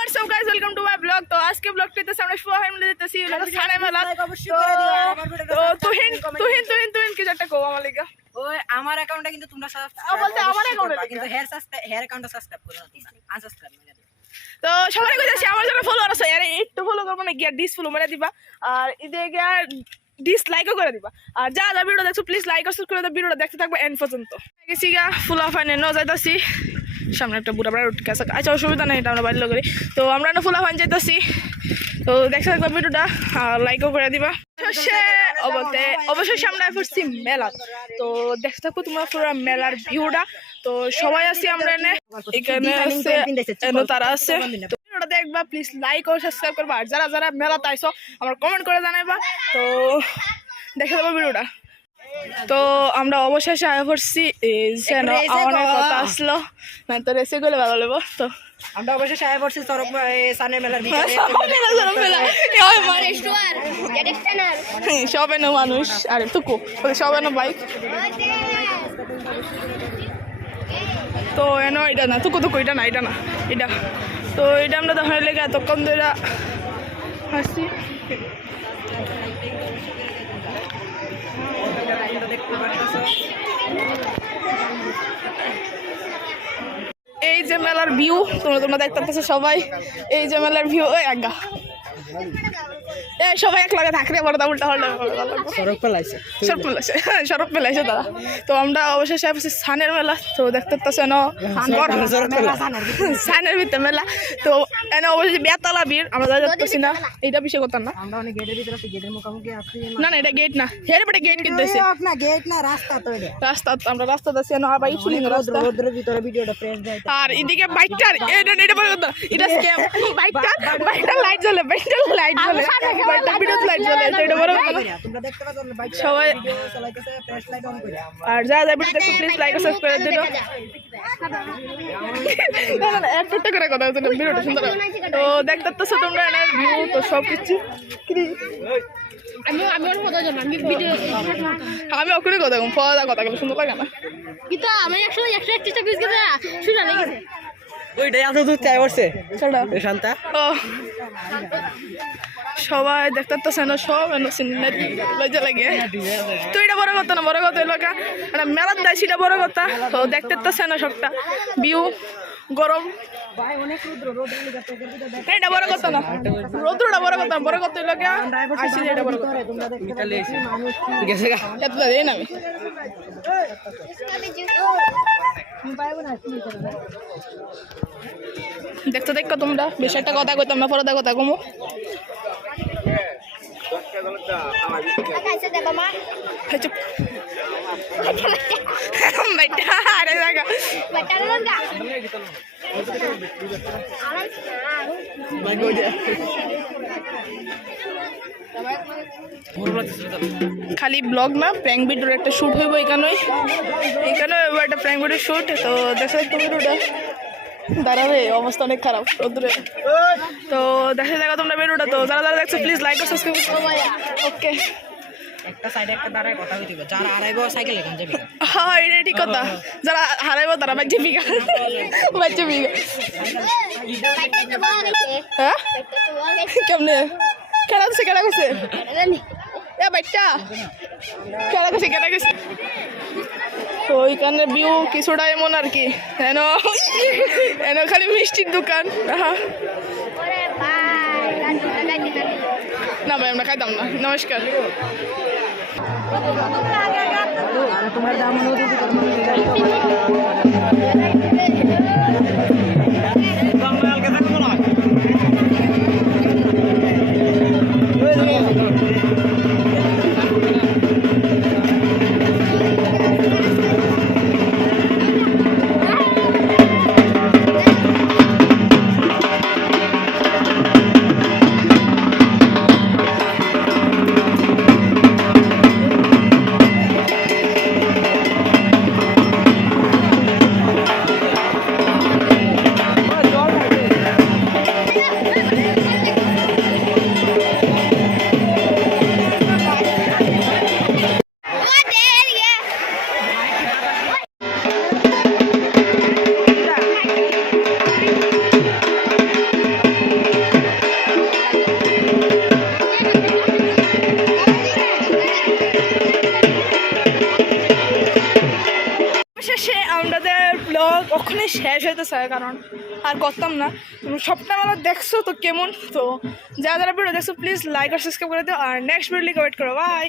What's up guys, welcome to my vlog. तो आज के vlog पे আমরা শুরু হয় মিলে যেতেছি সাড়ে মেলা তো তুহিন কি একটা কও আমার লাগা ওই আমার অ্যাকাউন্টে কিন্তু তোমরা বলতে আমার অ্যাকাউন্টে কিন্তু হেয়ার অ্যাকাউন্টটা সাবস্ক্রাইব করো না আনসাবস্ক্রাইব করে দাও তো সবাই কইতাছি আমার যারা ফলোয়ার আছে আরে একটু ফলো করব না গিয়া ডিস ফলো মেরে দিবা আর ইদে গিয়া ডিসলাইকও করে দিবা আর যা যা ভিডিও দেখছো প্লিজ লাইক আর সাবস্ক্রাইব করে দাও ভিডিওটা দেখতে থাকবে এন্ড পর্যন্ত গেছি গা ফুল অফ আইনে ন যাইতাছি সামনে একটা বুড়া বড় উঠে আছে আচ্ছা অসুবিধা নেই এটা আমরা বাইরে করি তো আমরা না ফুল অফ আইন যাইতাছি তো দেখতে থাকবে ভিডিওটা লাইকও করে দিবা বলতে অবশ্যই সামনে পড়ছি মেলা তো দেখতে থাকো তোমার পুরো মেলার ভিউটা তো সবাই আছি আমরা এখানে তারা আছে দেখবা প্লিজ লাইক ও সাবস্ক্রাইব করবা আর যারা যারা মেলাতে আইছো আমার কমেন্ট করে জানাইবা তো দেখে দেবো ভিডিওটা তো আমরা অবশেষে আয়া পড়ছি আমার কথা আসলো না তো রেসে গেলে ভালো লাগবো তো আমরা অবশেষে আয়া পড়ছি সরক সানের মেলার ভিতরে সবে না মানুষ আরে টুকু সবে না বাইক তো এনো এটা না টুকু টুকু এটা না এটা তো এটা আমরা তখন লেগে এতক্ষণ ধরে আসছি এই যে মেলার ভিউ তোমরা দেখতে পাচ্ছ সবাই এই যে মেলার ভিউ ওই আগা সবাই এক লগে থাকলে বড় উল্টা সড়ক পেলাইছে তারা তো আমরা অবশেষে আসছি সানের মেলা তো দেখতে পাচ্ছ সানের ভিতরে মেলা তো এনে অবশ্যই বেতলা ভিড় আমরা যাচ্ছি না এটা বিষয় কথা না না না এটা গেট না হেরে পড়ে গেট কিনতেছে না গেট না রাস্তা তো এটা রাস্তা আমরা রাস্তা দাসি না আবার ইফুলিং রাস্তা রোদের ভিতরে ভিডিওটা প্রেস দেয় আর এদিকে বাইকটার এটা বড় কথা এটা স্ক্যাম বাইকটা লাইট জ্বলে বাইকটা ভিডিও লাইট জ্বলে তো এটা বড় কথা তোমরা দেখতে পাচ্ছ বাইক সবাই ভিডিও চালাইতেছে ফ্ল্যাশ লাইট অন করে আর যা যা ভিডিও দেখো প্লিজ লাইক ও সাবস্ক্রাইব করে দিও না একটা করে কথা হচ্ছে ভিডিওটা সুন্দর তো দেখতে তো তোমরা এর ভিউ তো সব কিছু আমি ওখানে কথা কম ফদা কথাগুলো সুন্দর লাগে না কিন্তু আমি 131টা পিস গেছে শুনা লেগেছে ওইটাই এত দূর চাই পড়ছে চলো শান্তা ও সবাই দেখতে তো সেন সব সিনারি লজ্জা লাগে তো এটা বড় কথা না বড় কথা এলাকা একটা মেলার দেয় সেটা বড় কথা তো দেখতে তো সেন সবটা ভিউ গরম এটা বড় কথা না রোদ্রটা বড় কথা বড় কথা এলাকা আসি এটা বড় কথা এত দেয় না আমি দেখতে দেখো তোমরা বেশ একটা কথা কইতাম না পরে কথা কমো খালি ব্লগ না প্র্যাঙ্ক ভিডিওর একটা শ্যুট হইব এখানে একটা প্র্যাঙ্ক ভিডিও শ্যুট তো দেখো ভিডিওটা দাঁড়াবে অবস্থা অনেক খারাপ রোদ্রে তো দেখা যাক তোমরা ভিডিওটা তো যারা যারা দেখছো প্লিজ লাইক ও সাবস্ক্রাইব করো ওকে একটা সাইডে একটা দাঁড়ায় কথা হইতিব যারা হারাইবো সাইকেল এখান যাবি হ্যাঁ এটা ঠিক কথা যারা হারাইবো তারা বাচ্চা বিঘা হ্যাঁ কেমনে কেনা গেছে এ বাচ্চা কেনা গেছে তো ওইখানে ভিউ কিছুটা এমন আর কি এন খালি মিষ্টির দোকান না ভাই আমরা খাইতাম না নমস্কার তোমার দাম কখনই শেষ হইতে চায়, কারণ আর করতাম না। তুমি সপ্তাহবেলা দেখছো তো কেমন, তো যারা যারা ভিডিও দেখছো প্লিজ লাইক আর সাবস্ক্রাইব করে দিও, আর নেক্সট ভিডিও ওয়েট করো। বাই।